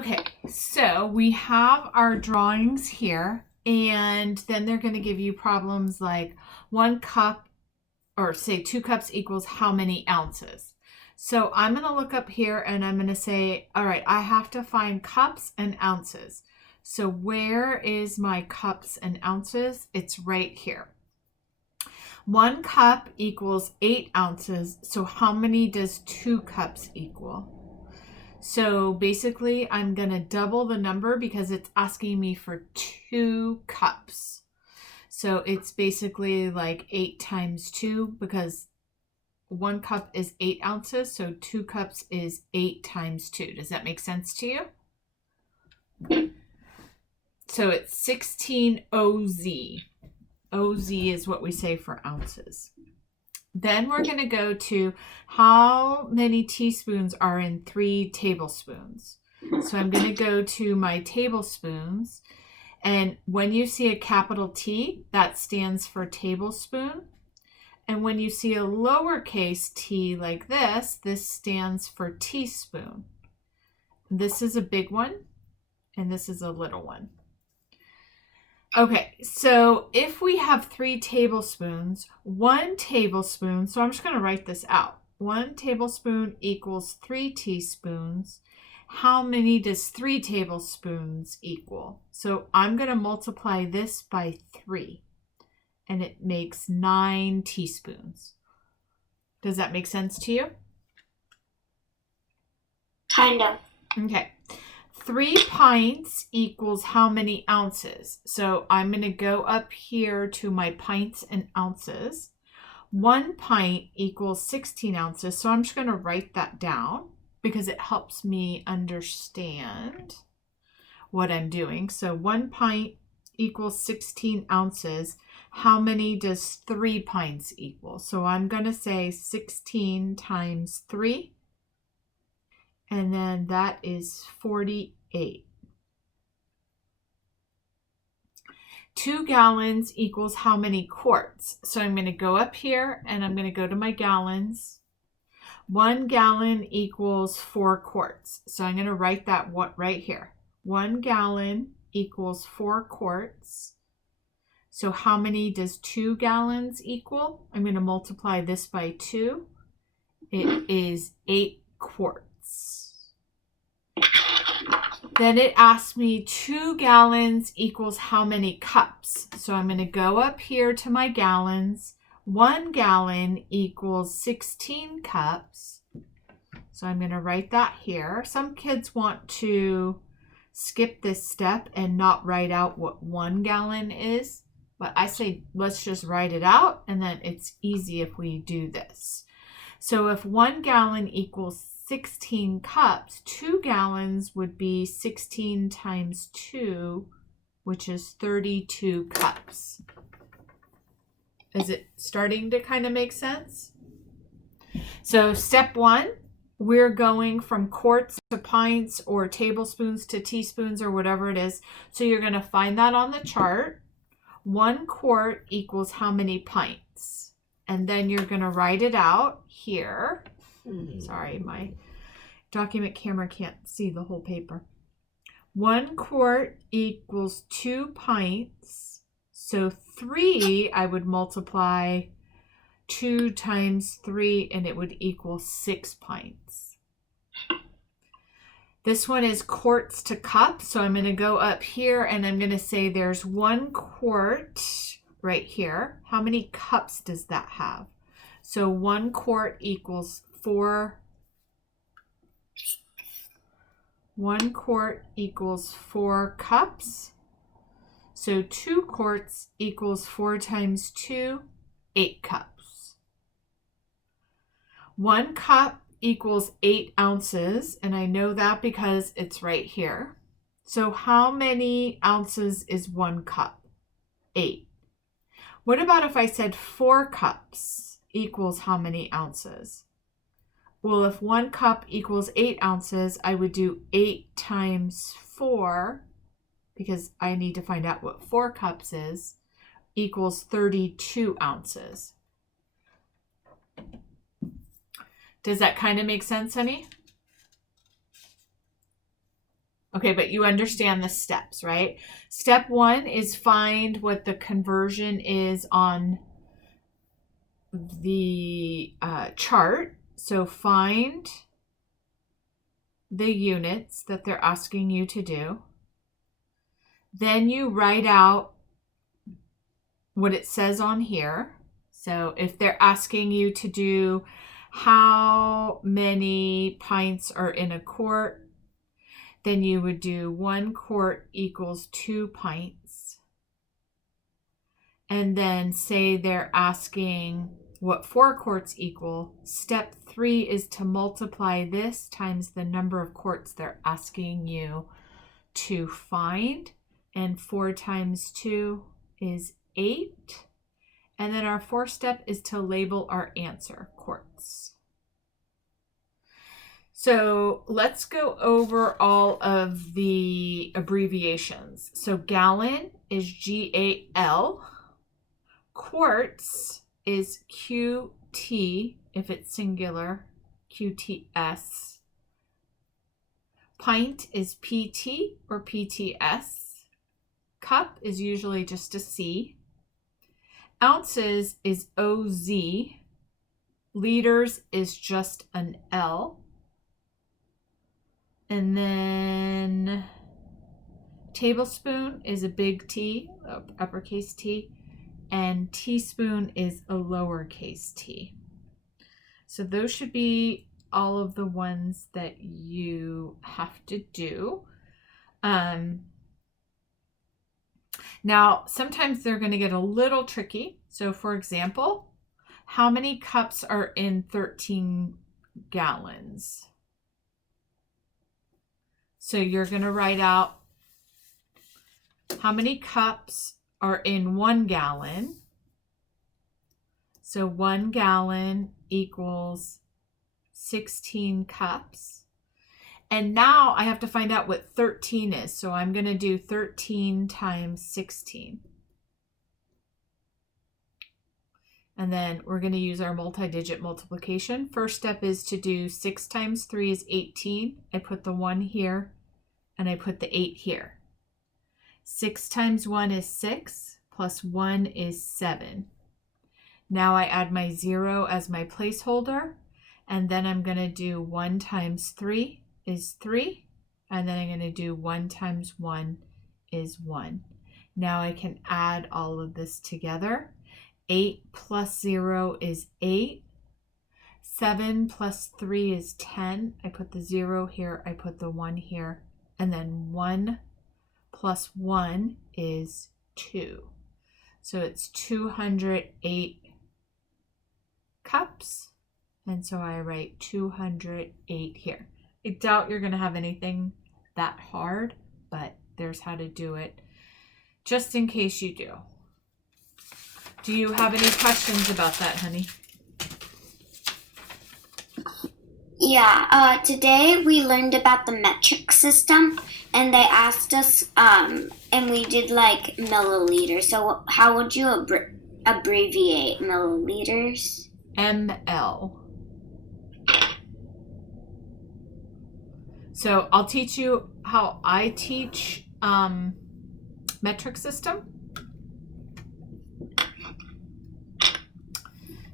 Okay, so we have our drawings here, and then they're going to give you problems like 1 cup, or say 2 cups equals how many ounces. So I'm going to look up here and I'm going to say, all right, I have to find cups and ounces. So where is my cups and ounces? It's right here. 1 cup equals 8 ounces. So how many does 2 cups equal? So basically, I'm going to double the number because it's asking me for 2 cups. So it's basically like 8 times 2 because 1 cup is 8 ounces. So 2 cups is 8 times 2. Does that make sense to you? So it's 16 OZ. OZ is what we say for ounces. Then we're going to go to how many teaspoons are in 3 tablespoons. So I'm going to go to my tablespoons. And when you see a capital T, that stands for tablespoon. And when you see a lowercase t like this stands for teaspoon. This is a big one, and this is a little one. Okay, so if we have 3 tablespoons, 1 tablespoon, so I'm just going to write this out. 1 tablespoon equals 3 teaspoons. How many does 3 tablespoons equal? So I'm going to multiply this by 3, and it makes 9 teaspoons. Does that make sense to you? Kind of. Okay. 3 pints equals how many ounces? So I'm going to go up here to my pints and ounces. 1 pint equals 16 ounces. So I'm just going to write that down because it helps me understand what I'm doing. So 1 pint equals 16 ounces. How many does 3 pints equal? So I'm going to say 16 times 3. And then that is 48. 2 gallons equals how many quarts? So I'm going to go up here and I'm going to go to my gallons. 1 gallon equals 4 quarts. So I'm going to write that right here. 1 gallon equals 4 quarts. So how many does 2 gallons equal? I'm going to multiply this by 2. It is 8 quarts. Then it asks me 2 gallons equals how many cups? So I'm going to go up here to my gallons. 1 gallon equals 16 cups. So I'm going to write that here. Some kids want to skip this step and not write out what 1 gallon is. But I say let's just write it out, and then it's easy if we do this. So if 1 gallon equals 16 cups, 2 gallons would be 16 times 2, which is 32 cups. Is it starting to kind of make sense? So step 1, we're going from quarts to pints or tablespoons to teaspoons or whatever it is. So you're going to find that on the chart. 1 quart equals how many pints? And then you're going to write it out here. Sorry, my document camera can't see the whole paper. 1 quart equals 2 pints. So 3, I would multiply 2 times 3, and it would equal 6 pints. This one is quarts to cups. So I'm going to go up here and I'm going to say there's 1 quart right here. How many cups does that have? So 1 quart equals 4. 1 quart equals 4 cups. So 2 quarts equals 4 times 2, 8 cups. 1 cup equals 8 ounces, and I know that because it's right here. So how many ounces is 1 cup? 8. What about if I said 4 cups equals how many ounces? Well, if 1 cup equals 8 ounces, I would do 8 times 4, because I need to find out what 4 cups is, equals 32 ounces. Does that kind of make sense, honey? Okay, but you understand the steps, right? Step 1 is find what the conversion is on the chart. So find the units that they're asking you to do. Then you write out what it says on here. So if they're asking you to do how many pints are in a quart, then you would do 1 quart equals 2 pints. And then say they're asking what 4 quarts equal. Step 3 is to multiply this times the number of quarts they're asking you to find. And 4 times 2 is 8. And then our 4th step is to label our answer, quarts. So let's go over all of the abbreviations. So gallon is GAL. Quarts is QT if it's singular, QTS. Pint is PT or PTS. Cup is usually just a C. Ounces is OZ. Liters is just an L. And then tablespoon is a big T, uppercase T. And teaspoon is a lowercase t. So those should be all of the ones that you have to do. Now, sometimes they're going to get a little tricky. So for example, how many cups are in 13 gallons? So you're going to write out how many cups are in 1 gallon. So 1 gallon equals 16 cups. And now I have to find out what 13 is. So I'm going to do 13 times 16. And then we're going to use our multi-digit multiplication. First step is to do 6 times 3 is 18. I put the 1 here and I put the 8 here. 6 times 1 is 6, plus 1 is 7. Now I add my 0 as my placeholder, and then I'm going to do 1 times 3 is 3, and then I'm going to do 1 times 1 is 1. Now I can add all of this together. 8 plus 0 is 8. 7 plus 3 is 10. I put the 0 here, I put the 1 here, and then 1 plus 1 is 2. So it's 208 cups. And so I write 208 here. I doubt you're going to have anything that hard, but there's how to do it just in case you do. Do you have any questions about that, honey? Yeah, today we learned about the metric system, and they asked us, and we did like milliliters. So how would you abbreviate milliliters? ML. So I'll teach you how I teach metric system.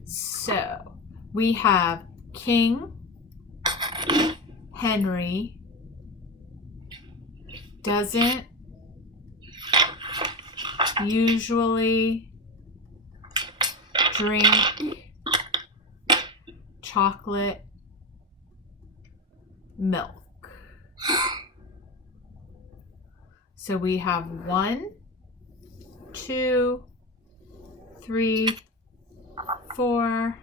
So we have King, Henry, doesn't usually drink chocolate milk. So we have 1, 2, 3, 4,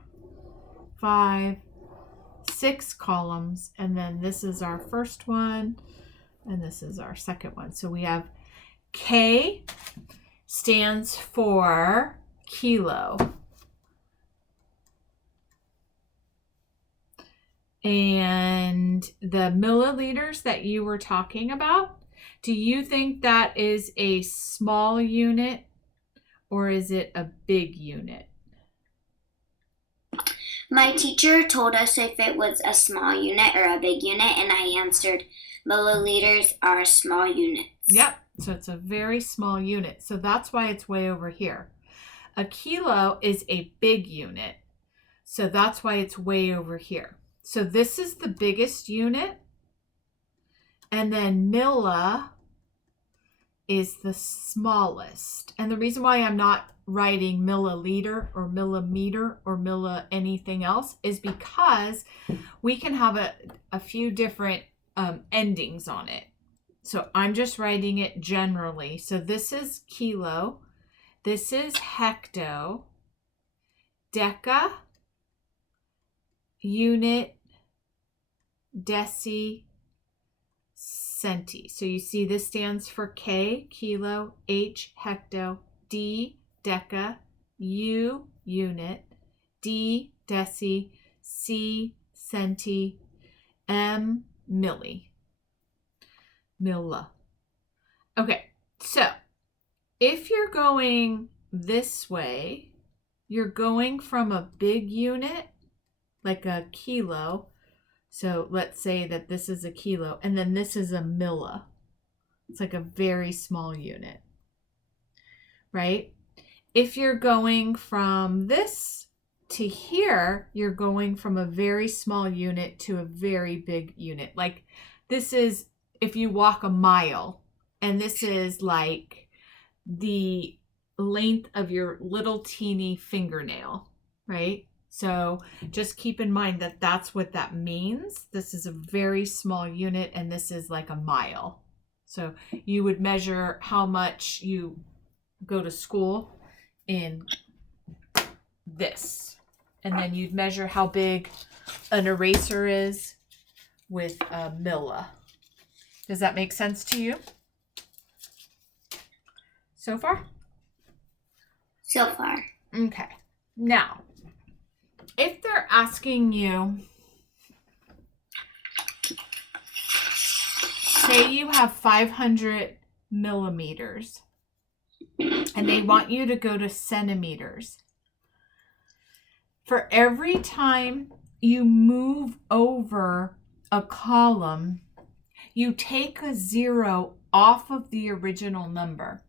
5, 6 columns, and then this is our first one, and this is our second one. So we have K stands for kilo. And the milliliters that you were talking about, do you think that is a small unit or is it a big unit? My teacher told us if it was a small unit or a big unit, and I answered milliliters are small units. Yep. So it's a very small unit. So that's why it's way over here. A kilo is a big unit. So that's why it's way over here. So this is the biggest unit. And then milli is the smallest. And the reason why I'm not writing milliliter or millimeter or milli anything else is because we can have a few different endings on it. So I'm just writing it generally. So this is kilo. This is hecto, deca, unit, deci, centi. So you see this stands for K, kilo, H, hecto, D, deca, U, unit, D, deci, C, centi, M, milli. Milla. Okay, so if you're going this way, you're going from a big unit, like a kilo. So let's say that this is a kilo, and then this is a milla. It's like a very small unit, right? If you're going from this to here, you're going from a very small unit to a very big unit. Like this is if you walk a mile, and this is like the length of your little teeny fingernail, right? So just keep in mind that that's what that means. This is a very small unit, and this is like a mile. So you would measure how much you go to school in this. And then you'd measure how big an eraser is with a milla. Does that make sense to you so far? So far. Okay. Now, if they're asking you, say you have 500 millimeters, and they want you to go to centimeters. For every time you move over a column, you take a 0 off of the original number.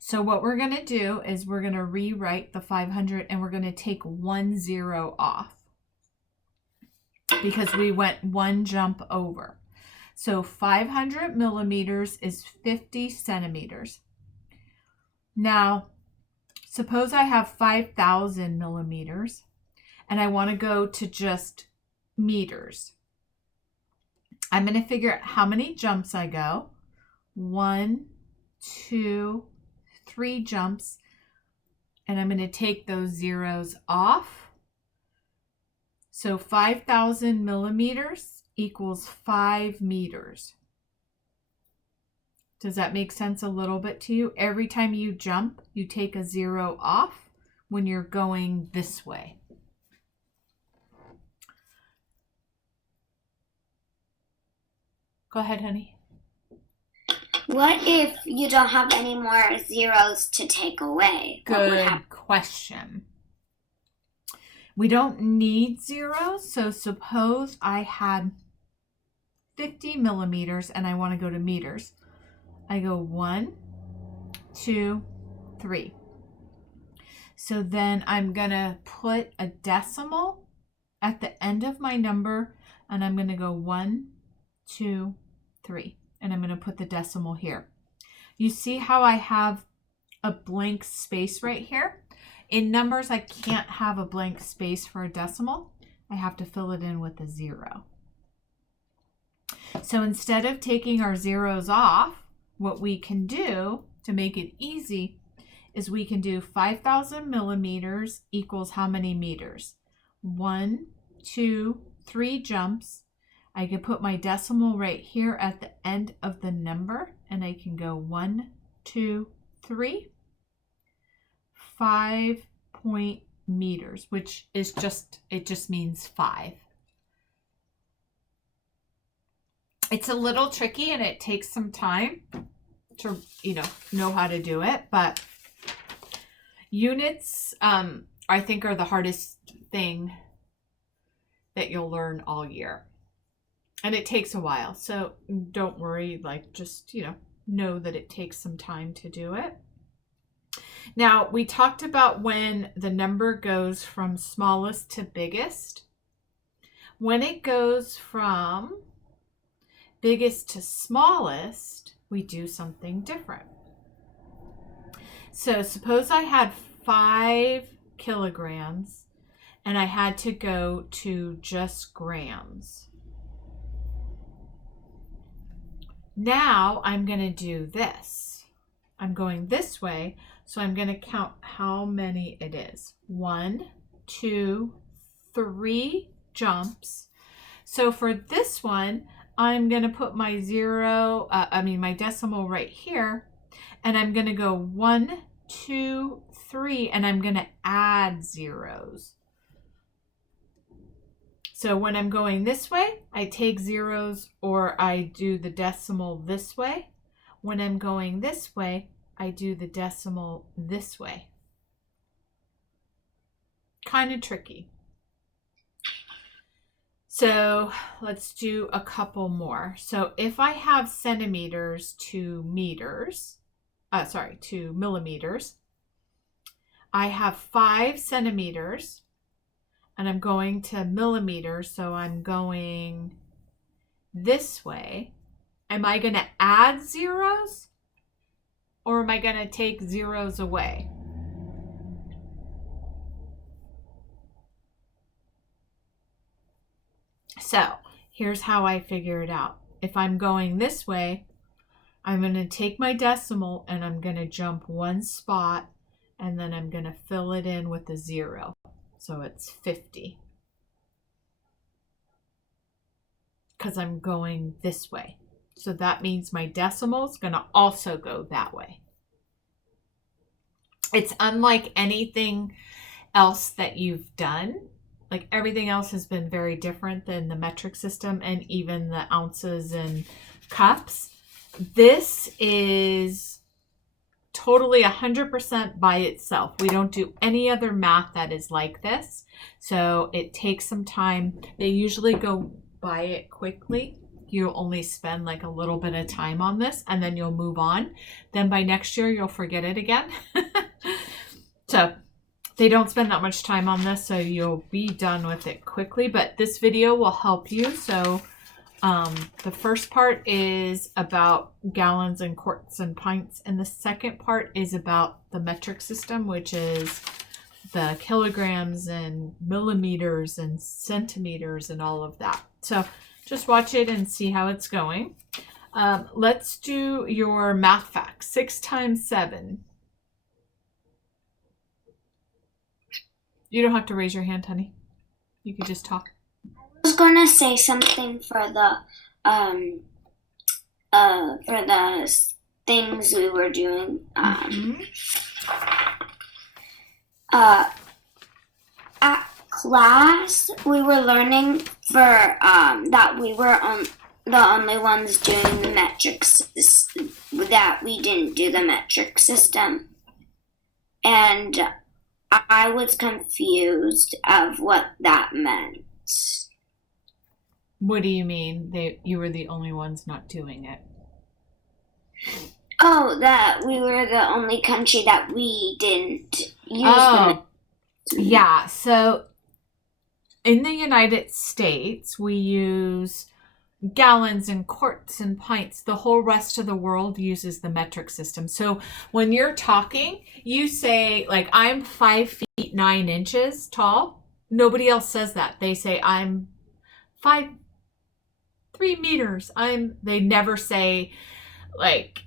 So what we're going to do is we're going to rewrite the 500, and we're going to take 1 0 off because we went one jump over. So 500 millimeters is 50 centimeters. Now, suppose I have 5,000 millimeters and I want to go to just meters. I'm going to figure out how many jumps I go. 1, 2, 3 jumps. And I'm going to take those zeros off. So 5,000 millimeters equals 5 meters. Does that make sense a little bit to you? Every time you jump, you take a 0 off when you're going this way. Go ahead, honey. What if you don't have any more zeros to take away? Good question. We don't need zeros. So suppose I had 50 millimeters and I want to go to meters. I go 1, 2, 3. So then I'm going to put a decimal at the end of my number, and I'm going to go 1, 2, 3. And I'm going to put the decimal here. You see how I have a blank space right here? In numbers, I can't have a blank space for a decimal. I have to fill it in with a 0. So instead of taking our zeros off, what we can do to make it easy is we can do 5,000 millimeters equals how many meters? 1, 2, 3 jumps. I can put my decimal right here at the end of the number, and I can go 1, 2, 3, 5 meters, which is it just means 5. It's a little tricky and it takes some time to, know how to do it, but units, I think, are the hardest thing that you'll learn all year. And it takes a while. So don't worry, like just, know that it takes some time to do it. Now, we talked about when the number goes from smallest to biggest. When it goes from biggest to smallest, we do something different. So suppose I had 5 kilograms and I had to go to just grams. Now I'm going to do this. I'm going this way, so I'm going to count how many it is. 1, 2, 3 jumps. So for this one, I'm going to put my my decimal right here, and I'm going to go 1, 2, 3, and I'm going to add zeros. So when I'm going this way, I take zeros or I do the decimal this way. When I'm going this way, I do the decimal this way. Kind of tricky. So let's do a couple more. So if I have centimeters to millimeters, I have 5 centimeters and I'm going to millimeters. So I'm going this way. Am I going to add zeros or am I going to take zeros away? So here's how I figure it out. If I'm going this way, I'm going to take my decimal and I'm going to jump 1 spot and then I'm going to fill it in with a 0. So it's 50. Because I'm going this way. So that means my decimal is going to also go that way. It's unlike anything else that you've done. Like everything else has been very different than the metric system and even the ounces and cups. This is totally 100% by itself. We don't do any other math that is like this. So it takes some time. They usually go by it quickly. You'll only spend like a little bit of time on this and then you'll move on. Then by next year, you'll forget it again. So they don't spend that much time on this, so you'll be done with it quickly. But this video will help you. So the first part is about gallons and quarts and pints. And the second part is about the metric system, which is the kilograms and millimeters and centimeters and all of that. So just watch it and see how it's going. Let's do your math facts. 6 times 7. You don't have to raise your hand, honey. You can just talk. I was gonna say something for the things we were doing. At class, we were learning for that we were the only ones doing the metrics, that we didn't do the metric system, and I was confused of what that meant. What do you mean? You were the only ones not doing it? Oh, that we were the only country that we didn't use them. Yeah, so in the United States, we use gallons and quarts and pints. The whole rest of the world uses the metric system. So when you're talking, you say, like, I'm 5 feet 9 inches tall. Nobody else says that. They say, I'm 3 meters. They never say, like,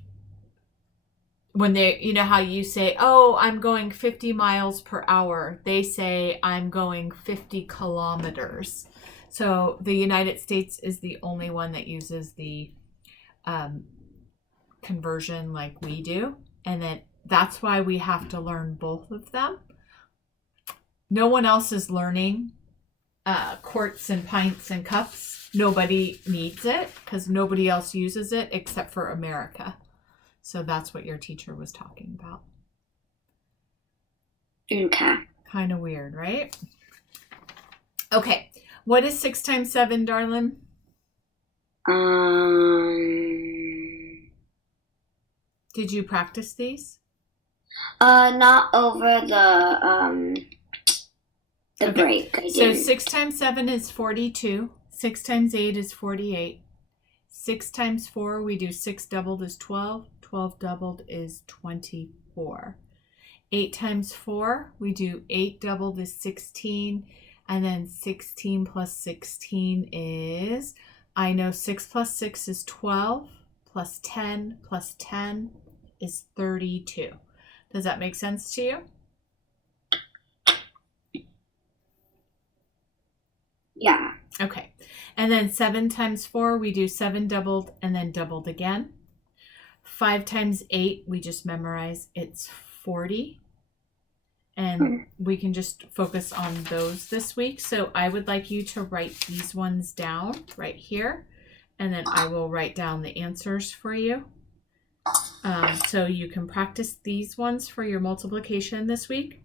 when they, you know how you say, oh, I'm going 50 miles per hour. They say, I'm going 50 kilometers. So the United States is the only one that uses the conversion like we do. And then that's why we have to learn both of them. No one else is learning quarts and pints and cups. Nobody needs it because nobody else uses it except for America. So that's what your teacher was talking about. Okay. Kind of weird, right? Okay. What is 6 times 7, darling? Did you practice these? Not over the Okay. break. I So didn't. 6 times 7 is 42. 6 times 8 is 48. 6 times 4, we do 6 doubled is 12. 12 doubled is 24. 8 times 4, we do 8 doubled is 16. And then 16 plus 16 is, I know 6 plus 6 is 12, plus 10 is 32. Does that make sense to you? Yeah. Okay. And then 7 times 4, we do 7 doubled and then doubled again. 5 times 8, we just memorize, it's 40. And we can just focus on those this week. So I would like you to write these ones down right here. And then I will write down the answers for you. So you can practice these ones for your multiplication this week.